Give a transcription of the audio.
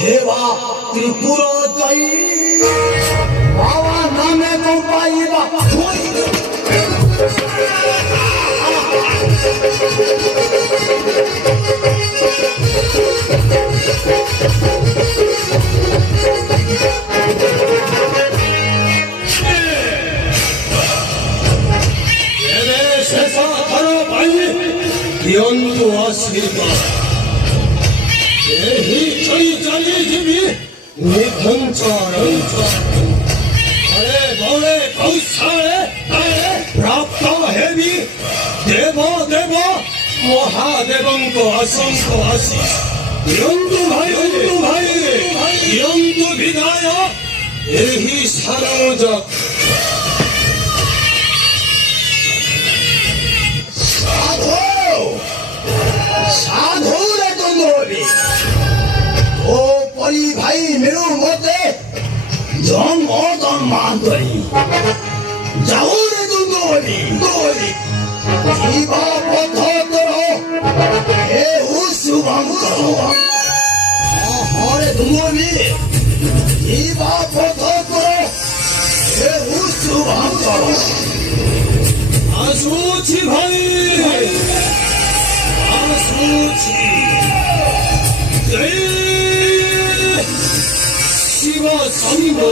हेवा त्रिपुरा जई बाबा नामे को पाइबा 연도 아시바 예히 저희 자리집이 우kon처럼 아래 머래 거사에 나에 rapta heavy 대바 모하대방도 아성도 아시 연도 비나야 예히 사랑자 साधुरे तुंदोरी ओ परी भाई मेरो मते जंग और जंग मानतरी जाओ रे तुंदोरी जीवा पथो करो हे उस्वाम करो हरे तुंदोरी जीवा पथो करो हे उस्वाम करो आसुची भाई जय शिव शंभो।